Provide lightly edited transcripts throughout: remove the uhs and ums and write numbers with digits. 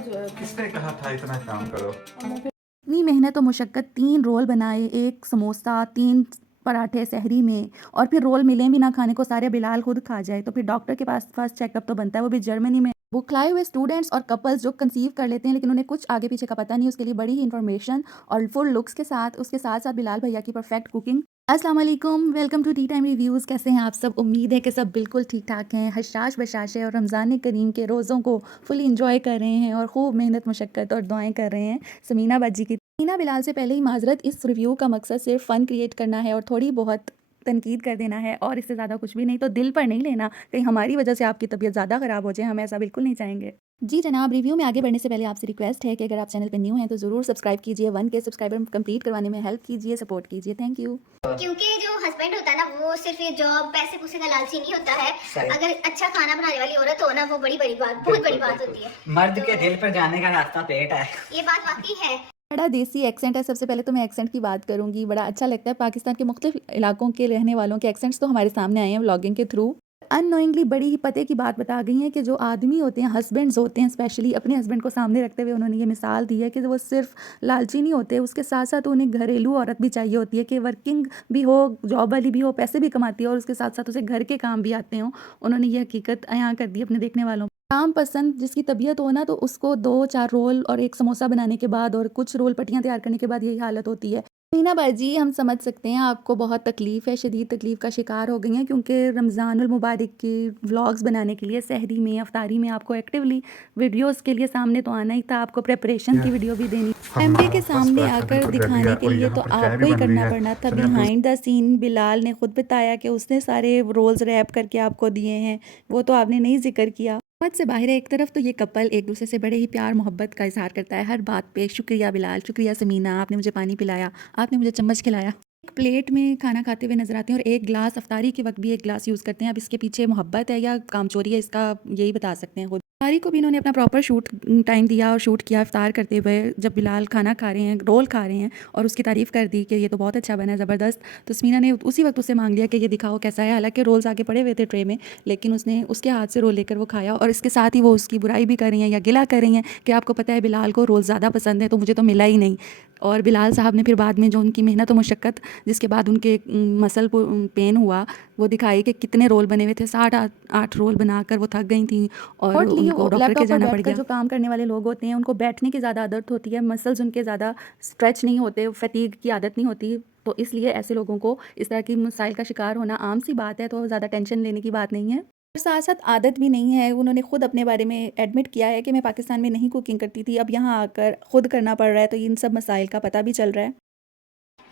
किसने कहा था इतना काम करो? इतनी मेहनत और मुशक्क़त 3 रोल बनाए, 1 समोसा, 3 पराठे सहरी में और फिर रोल मिले भी ना खाने को, सारे बिलाल खुद खा जाए। तो फिर डॉक्टर के पास फर्स्ट चेकअप तो बनता है, वो भी जर्मनी में। बुखलाए हुए स्टूडेंट्स और कपल्स जो कंसीव कर लेते हैं लेकिन उन्हें कुछ आगे पीछे का पता नहीं, उसके लिए बड़ी ही इन्फॉर्मेशन और फुल लुक्स के साथ, उसके साथ साथ बिलाल भैया की परफेक्ट कुकिंग। अस्सलाम वालेकुम, welcome to tea time reviews. कैसे हैं आप सब? उम्मीद है कि सब बिल्कुल ठीक ठाक हैं, हशाश बशाश है और रमज़ान करीम के रोज़ों को फुली इंजॉय कर रहे हैं और खूब मेहनत मुशक्क़त और दुआएं कर रहे हैं समीना बाजी की। समीना बिलाल से पहले ही माजरत, इस रिव्यू का मकसद सिर्फ फ़न क्रिएट करना है और थोड़ी बहुत तनकीद कर देना है और इससे ज़्यादा कुछ भी नहीं। तो दिल पर नहीं लेना, कहीं हमारी वजह से आपकी तबीयत ज़्यादा ख़राब हो जाए, हम ऐसा बिल्कुल नहीं चाहेंगे। जी जनाब, रिव्यू में आगे बढ़ने से पहले आपसे रिक्वेस्ट है कि अगर आप चैनल पर न्यू हैं तो ज़रूर सब्सक्राइब कीजिए, 1K सब्सक्राइबर कंप्लीट करवाने में हेल्प कीजिए, सपोर्ट कीजिए। Thank you. क्योंकि जो हस्बैंड होता है ना, वो सिर्फ ये जॉब पैसे पूसे का लालची नहीं होता है। अगर अच्छा खाना बनाने वाली औरत हो ना, वो बड़ी बड़ी बात, बहुत बड़ी बात होती है। मर्द के दिल पर जाने का रास्ता पेट है। ये बात वाकई है। बड़ा देसी एक्सेंट है। सबसे पहले तो मैं एक्सेंट की बात करूंगी, बड़ा अच्छा लगता है। पाकिस्तान के मुख्तलिफ इलाकों के रहने वालों के एक्सेंट्स तो हमारे सामने आए हैं व्लॉगिंग के थ्रू। अननोइंगली बड़ी ही पते की बात बता गई है कि जो आदमी होते हैं, हस्बैंड्स होते हैं, स्पेशली अपने हस्बैंड को सामने रखते हुए उन्होंने ये मिसाल दी है कि वो सिर्फ लालची नहीं होते, उसके साथ साथ उन्हें घरेलू औरत भी चाहिए होती है कि वर्किंग भी हो, जॉब वाली भी हो, पैसे भी कमाती है और उसके साथ साथ उसे घर के काम भी आते हों। उन्होंने ये हकीकत अयां कर दी अपने देखने वालों। काम पसंद जिसकी तबीयत हो ना, तो उसको 2-4 रोल और एक समोसा बनाने के बाद और कुछ रोल पट्टियाँ तैयार करने के बाद यही हालत होती है। मीना बाजी, हम समझ सकते हैं आपको बहुत तकलीफ़ है, शदीद तकलीफ़ का शिकार हो गई हैं क्योंकि रमज़ानुल मुबारक के व्लॉग्स बनाने के लिए सहरी में, अफ्तारी में आपको एक्टिवली वीडियोस के लिए सामने तो आना ही था, आपको प्रिपरेशन की वीडियो भी देनी, कैमरे के सामने आकर दिखाने के लिए तो आपको ही करना पड़ना था। बिहाइंड द सीन बिलाल ने खुद बताया कि उसने सारे रोल्स रैप करके आपको दिए हैं, वो तो आपने नहीं जिक्र किया। बात से बाहर है, एक तरफ तो ये कपल एक दूसरे से बड़े ही प्यार मोहब्बत का इजहार करता है हर बात पे। शुक्रिया बिलाल, शुक्रिया समीना, आपने मुझे पानी पिलाया, आपने मुझे चम्मच खिलाया। एक प्लेट में खाना खाते हुए नजर आते हैं और एक गिलास, अफ्तारी के वक्त भी एक गिलास यूज़ करते हैं। अब इसके पीछे मोहब्बत है या कामचोरी है, इसका यही बता सकते हैं खुद। अफ्तारी को भी इन्होंने अपना प्रॉपर शूट टाइम दिया और शूट किया इफ्तार करते हुए, जब बिलाल खाना खा रहे हैं, रोल खा रहे हैं और उसकी तारीफ़ कर दी कि ये तो बहुत अच्छा बना है, ज़बरदस्त। तो समीना ने उसी वक्त उससे मांग लिया कि ये दिखाओ कैसा है। हालांकि रोल्स आगे पड़े हुए थे ट्रे में, लेकिन उसने उसके हाथ से रोल लेकर वो खाया और इसके साथ ही वो उसकी बुराई भी कर रही हैं या गिला कर रही हैं कि आपको पता है बिलाल को रोल ज़्यादा पसंद है तो मुझे तो मिला ही नहीं। और बिलाल साहब ने फिर बाद में जो उनकी मेहनत और मुशक्क़त, जिसके बाद उनके मसल पेन हुआ, वो दिखाई कि कितने रोल बने हुए थे। 7-8 रोल बनाकर वो थक गई थी और उनको डॉक्टर के जाना पड़ गया। जो काम करने वाले लोग होते हैं उनको बैठने की ज़्यादा आदत होती है, मसल्स उनके ज़्यादा स्ट्रेच नहीं होते, फटीग की आदत नहीं होती, तो इसलिए ऐसे लोगों को इस तरह की मसाइल का शिकार होना आम सी बात है, तो ज़्यादा टेंशन लेने की बात नहीं है। और साथ साथ आदत भी नहीं है। उन्होंने खुद अपने बारे में एडमिट किया है कि मैं पाकिस्तान में नहीं कुकिंग करती थी, अब यहाँ आकर खुद करना पड़ रहा है, तो इन सब मसाइल का पता भी चल रहा है।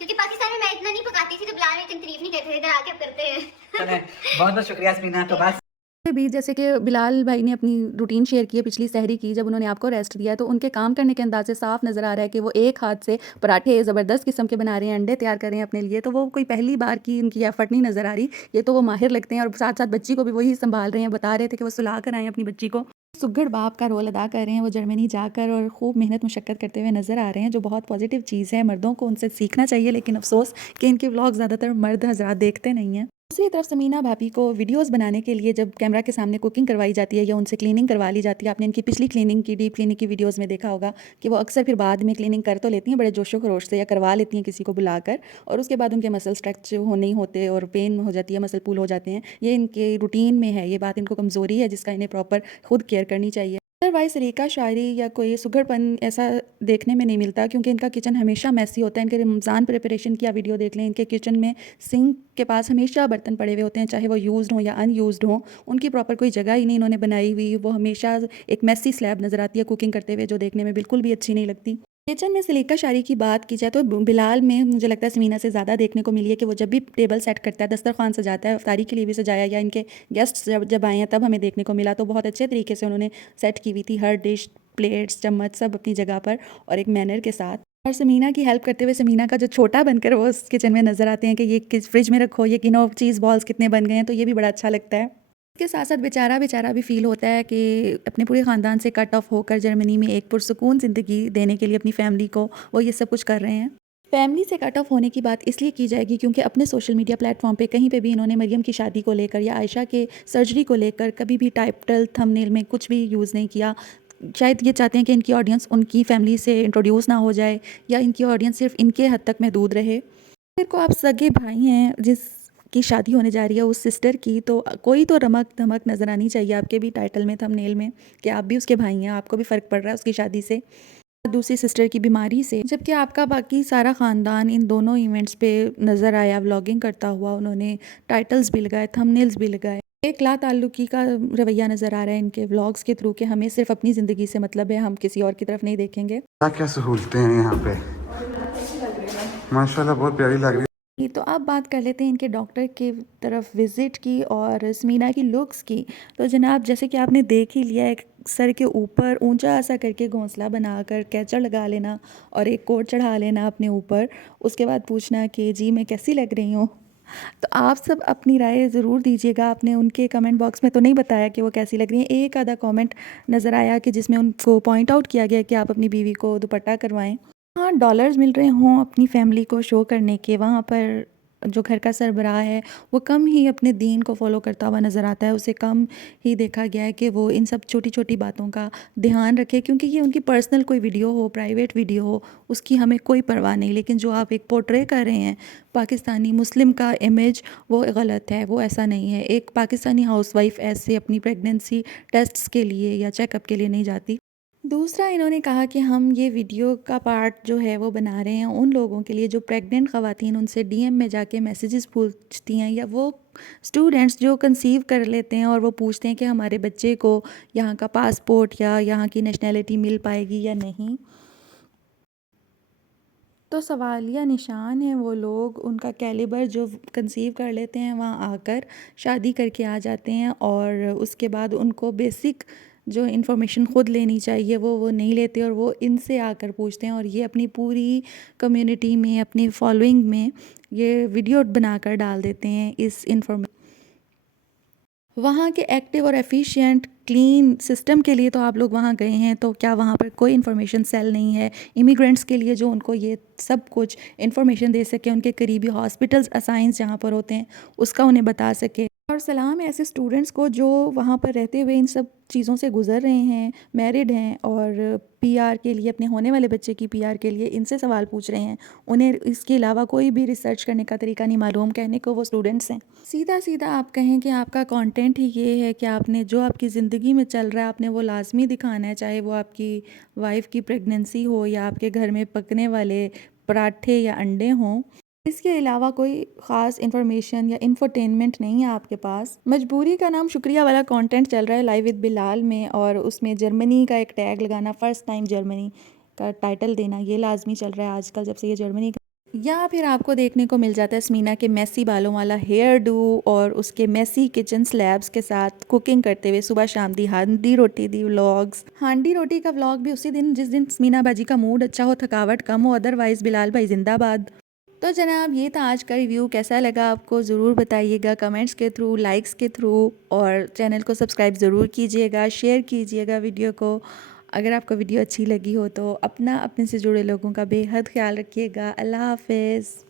क्योंकि पाकिस्तान में मैं इतना नहीं पकाती थी तो बिलाल इतनी तारीफ नहीं करते थे, इधर आके अब करते हैं। बहुत बहुत शुक्रिया समीना। तो बस भी जैसे कि बिलाल भाई ने अपनी रूटीन शेयर की है पिछली सहरी की, जब उन्होंने आपको रेस्ट दिया है, तो उनके काम करने के अंदाज से साफ नज़र आ रहा है कि वो एक हाथ से पराठे ज़बरदस्त किस्म के बना रहे हैं, अंडे तैयार कर रहे हैं अपने लिए। तो वो कोई पहली बार की उनकी एफर्ट नहीं नज़र आ रही, ये तो वो माहिर लगते हैं और साथ साथ बच्ची को भी वही संभाल रहे हैं। बता रहे थे कि वो सुला कर आए अपनी बच्ची को, सुघड़ बाप का रोल अदा कर रहे हैं वो जर्मनी जाकर और खूब मेहनत मुशक्क़त करते हुए नज़र आ रहे हैं, जो बहुत पॉजिटिव चीज़ है। मर्दों को उनसे सीखना चाहिए, लेकिन अफसोस कि इनके व्लॉग ज़्यादातर मर्द हज़रात देखते नहीं हैं। दूसरी तरफ समीना भाभी को वीडियोस बनाने के लिए जब कैमरा के सामने कुकिंग करवाई जाती है या उनसे क्लीनिंग करवा ली जाती है, आपने इनकी पिछली क्लीनिंग की, डीप क्लीनिंग की वीडियोस में देखा होगा कि वो अक्सर फिर बाद में क्लीनिंग कर तो लेती हैं बड़े जोशो खरोश से, या करवा लेती हैं किसी को बुलाकर, और उसके बाद उनके मसल स्ट्रेच हो नहीं होते और पेन हो जाती है, मसल पुल हो जाते हैं। ये इनके रूटीन में है, ये बात इनको कमज़ोरी है जिसका इन्हें प्रॉपर खुद केयर करनी चाहिए। अदरवाइज सलीका शायरी या कोई सुघड़पन ऐसा देखने में नहीं मिलता, क्योंकि इनका किचन हमेशा मैसी होता है। इनके रमज़ान प्रिपरेशन की वीडियो देख लें, इनके किचन में सिंक के पास हमेशा बर्तन पड़े हुए होते हैं, चाहे वो यूज्ड हों या अनयूज्ड हों। उनकी प्रॉपर कोई जगह ही नहीं इन्होंने बनाई हुई, वो हमेशा एक मैसी स्लैब नज़र आती है कुकिंग करते हुए, जो देखने में बिल्कुल भी अच्छी नहीं लगती। किचन में सलीका शारी की बात की जाए तो बिलाल में मुझे लगता है समीना से ज़्यादा देखने को मिली है कि वो जब भी टेबल सेट करता है, दस्तरखान सजाता है, अफ्तारी के लिए भी सजाया, या इनके गेस्ट जब आए हैं तब हमें देखने को मिला, तो बहुत अच्छे तरीके से उन्होंने सेट की हुई थी हर डिश, प्लेट्स, चम्मच सब अपनी जगह पर और एक मैनर के साथ। और समीना की हेल्प करते हुए समीना का जो छोटा बनकर वो उस किचन में नज़र आते हैं कि ये फ्रिज में रखो, ये गिनो चीज़ बॉल्स कितने बन गए हैं, तो ये भी बड़ा अच्छा लगता है। इसके साथ साथ बेचारा बेचारा भी फील होता है कि अपने पूरे ख़ानदान से कट ऑफ होकर जर्मनी में एक पुरसुकून ज़िंदगी देने के लिए अपनी फैमिली को वो ये सब कुछ कर रहे हैं। फैमिली से कट ऑफ होने की बात इसलिए की जाएगी क्योंकि अपने सोशल मीडिया प्लेटफॉर्म पे कहीं पे भी इन्होंने मरियम की शादी को लेकर या आयशा के सर्जरी को लेकर कभी भी टाइटल थंबनेल में कुछ भी यूज़ नहीं किया। शायद ये चाहते हैं कि इनकी ऑडियंस उनकी फैमिली से इंट्रोड्यूस ना हो जाए या इनकी ऑडियंस सिर्फ इनके हद तक महदूद रहे। मेरे को आप सगे भाई हैं जिसकी शादी होने जा रही है उस सिस्टर की, तो कोई तो रमक धमक नज़र आनी चाहिए आपके भी टाइटल में, थंबनेल में, कि आप भी उसके भाई हैं, आपको भी फ़र्क पड़ रहा है उसकी शादी से, दूसरी सिस्टर की बीमारी से। जबकि आपका बाकी सारा ख़ानदान इन दोनों इवेंट्स पे नज़र आया व्लॉगिंग करता हुआ। उन्होंने टाइटल्स भी लगाए, थंबनेल्स भी लगाए। एक ला ताल्लुकी का रवैया नज़र आ रहा है इनके व्लॉग्स के थ्रू कि हमें सिर्फ अपनी ज़िंदगी से मतलब है, हम किसी और की तरफ नहीं देखेंगे। क्या क्या सहूलतें हैं यहाँ पे, माशाल्लाह बहुत प्यारी लग रही है। तो अब बात कर लेते हैं इनके डॉक्टर की तरफ विज़िट की और स्मीना की लुक्स की। तो जनाब, जैसे कि आपने देख ही लिया, एक सर के ऊपर ऊंचा सा करके घोंसला बनाकर कैचर लगा लेना और एक कोट चढ़ा लेना अपने ऊपर, उसके बाद पूछना कि जी मैं कैसी लग रही हूँ। तो आप सब अपनी राय ज़रूर दीजिएगा। आपने उनके कमेंट बॉक्स में तो नहीं बताया कि वो कैसी लग रही हैं। एक आधा कमेंट नज़र आया कि जिसमें उनको पॉइंट आउट किया गया कि आप अपनी बीवी को दुपट्टा करवाएं। हाँ, डॉलर्स मिल रहे हों अपनी फैमिली को शो करने के, वहाँ पर जो घर का सरबराह है वो कम ही अपने दीन को फॉलो करता हुआ नज़र आता है। उसे कम ही देखा गया है कि वो इन सब छोटी छोटी बातों का ध्यान रखे, क्योंकि ये उनकी पर्सनल कोई वीडियो हो, प्राइवेट वीडियो हो, उसकी हमें कोई परवाह नहीं। लेकिन जो आप एक पोर्ट्रे कर रहे हैं पाकिस्तानी मुस्लिम का इमेज, वो गलत है, वो ऐसा नहीं है। एक पाकिस्तानी हाउसवाइफ ऐसे अपनी प्रेगनेंसी टेस्ट्स के लिए या चेकअप के लिए नहीं जाती। दूसरा, इन्होंने कहा कि हम ये वीडियो का पार्ट जो है वो बना रहे हैं उन लोगों के लिए जो प्रेग्नेंट ख़वातीन उनसे डीएम में जाके मैसेजेस पूछती हैं, या वो स्टूडेंट्स जो कंसीव कर लेते हैं और वो पूछते हैं कि हमारे बच्चे को यहाँ का पासपोर्ट या यहाँ की नेशनैलिटी मिल पाएगी या नहीं। तो सवालिया निशान है वो लोग, उनका कैलिबर जो कंसीव कर लेते हैं वहाँ आकर शादी करके आ जाते हैं और उसके बाद उनको बेसिक जो इन्फॉर्मेशन ख़ुद लेनी चाहिए वो नहीं लेते और वो इनसे आकर पूछते हैं। और ये अपनी पूरी कम्युनिटी में, अपनी फॉलोइंग में ये वीडियो बनाकर डाल देते हैं इस इन्फॉर्मेशन। वहाँ के एक्टिव और एफिशिएंट क्लीन सिस्टम के लिए तो आप लोग वहाँ गए हैं, तो क्या वहाँ पर कोई इन्फॉर्मेशन सेल नहीं है इमिग्रेंट्स के लिए जो उनको ये सब कुछ इन्फॉर्मेशन दे सके, उनके करीबी हॉस्पिटल्स असाइंस जहाँ पर होते हैं उसका उन्हें बता सके। और सलाम है ऐसे स्टूडेंट्स को जो वहाँ पर रहते हुए इन सब चीज़ों से गुज़र रहे हैं, मैरिड हैं और पीआर के लिए, अपने होने वाले बच्चे की पीआर के लिए इनसे सवाल पूछ रहे हैं। उन्हें इसके अलावा कोई भी रिसर्च करने का तरीका नहीं मालूम, कहने को वो स्टूडेंट्स हैं। सीधा सीधा आप कहें कि आपका कंटेंट ही ये है कि आपने जो आपकी ज़िंदगी में चल रहा है आपने वो लाजमी दिखाना है, चाहे वो आपकी वाइफ की प्रेगनेंसी हो या आपके घर में पकने वाले पराठे या अंडे हों। इसके अलावा कोई ख़ास इन्फॉर्मेशन या इंफोटेनमेंट नहीं है आपके पास। मजबूरी का नाम शुक्रिया वाला कंटेंट चल रहा है लाइव विद बिलाल में, और उसमें जर्मनी का एक टैग लगाना, फ़र्स्ट टाइम जर्मनी का टाइटल देना, ये लाजमी चल रहा है आजकल जब से ये जर्मनी का। या फिर आपको देखने को मिल जाता है स्मीना के मैसी बालों वाला हेयर डू और उसके मैसी किचन स्लैब्स के साथ कुकिंग करते हुए सुबह शाम दी हांडी रोटी दी व्लॉग्स। हांडी रोटी का व्लॉग भी उसी दिन जिस दिन स्मीना बाजी का मूड अच्छा हो, थकावट कम हो, अदरवाइज़ बिलाल भाई जिंदाबाद। तो जनाब, ये था आज का रिव्यू। कैसा लगा आपको ज़रूर बताइएगा कमेंट्स के थ्रू, लाइक्स के थ्रू, और चैनल को सब्सक्राइब ज़रूर कीजिएगा, शेयर कीजिएगा वीडियो को। अगर आपको वीडियो अच्छी लगी हो तो अपने से जुड़े लोगों का बेहद ख्याल रखिएगा। अल्लाह हाफ़िज़।